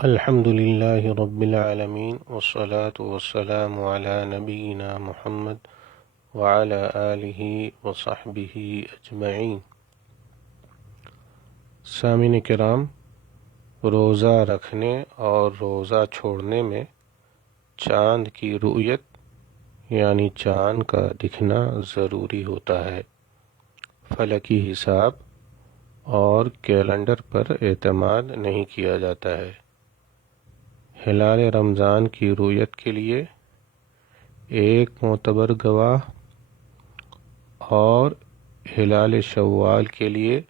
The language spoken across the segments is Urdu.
الحمد للہ رب العالمین والصلاة والسلام علی نبینا محمد وعلی آلہ وصحبہ اجمعین۔ سامعین کرام، روزہ رکھنے اور روزہ چھوڑنے میں چاند کی رؤیت یعنی چاند کا دکھنا ضروری ہوتا ہے۔ فلکی حساب اور کیلنڈر پر اعتماد نہیں کیا جاتا ہے۔ ہلال رمضان کی رؤیت کے لیے ایک معتبر گواہ اور ہلال شوال کے لیے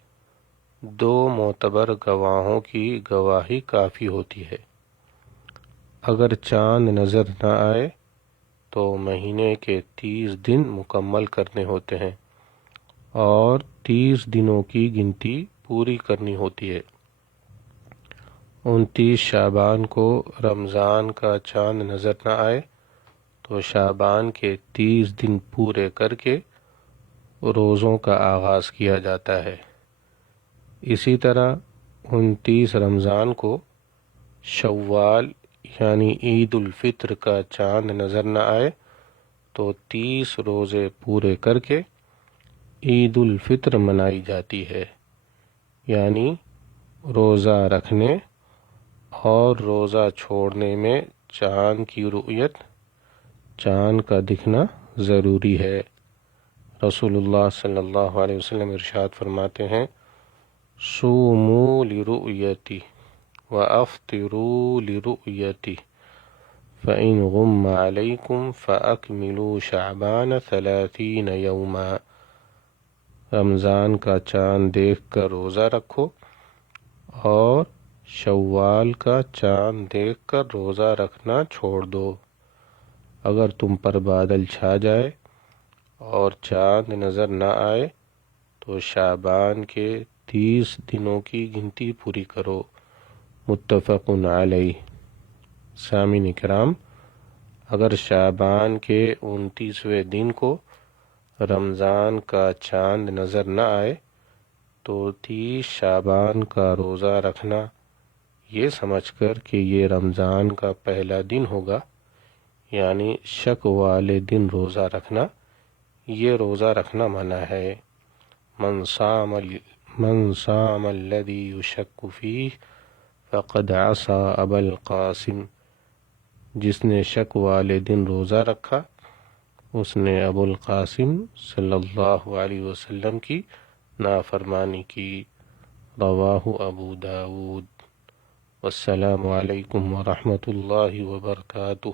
2 معتبر گواہوں کی گواہی کافی ہوتی ہے۔ اگر چاند نظر نہ آئے تو مہینے کے 30 دن مکمل کرنے ہوتے ہیں اور 30 دنوں کی گنتی پوری کرنی ہوتی ہے۔ 29 شعبان کو رمضان کا چاند نظر نہ آئے تو شعبان کے 30 دن پورے کر کے روزوں کا آغاز کیا جاتا ہے۔ اسی طرح 29 رمضان کو شوال یعنی عید الفطر کا چاند نظر نہ آئے تو 30 روزے پورے کر کے عید الفطر منائی جاتی ہے، یعنی روزہ رکھنے اور روزہ چھوڑنے میں چاند کی رؤیت، چاند کا دکھنا ضروری ہے۔ رسول اللہ صلی اللہ علیہ وسلم ارشاد فرماتے ہیں، صوموا لرؤیتی وافطروا لرؤیتی فإن غم علیکم فأکملوا شعبان 30 یوما۔ رمضان کا چاند دیکھ کر روزہ رکھو اور شوال کا چاند دیکھ کر روزہ رکھنا چھوڑ دو۔ اگر تم پر بادل چھا جائے اور چاند نظر نہ آئے تو شعبان کے 30 دنوں کی گنتی پوری کرو۔ متفق علیہ۔ سامعین کرام، اگر شعبان کے 29ویں دن کو رمضان کا چاند نظر نہ آئے تو 30 شعبان کا روزہ رکھنا یہ سمجھ کر کہ یہ رمضان کا پہلا دن ہوگا، یعنی شک والے دن روزہ رکھنا، یہ روزہ رکھنا منع ہے۔ من صام الذی یشک فیہ فقد عصی ابا القاسم۔ جس نے شک والے دن روزہ رکھا اس نے ابو القاسم صلی اللہ علیہ وسلم کی نافرمانی کی۔ رواہ ابو داود۔ والسلام علیکم ورحمۃ اللہ وبرکاتہ۔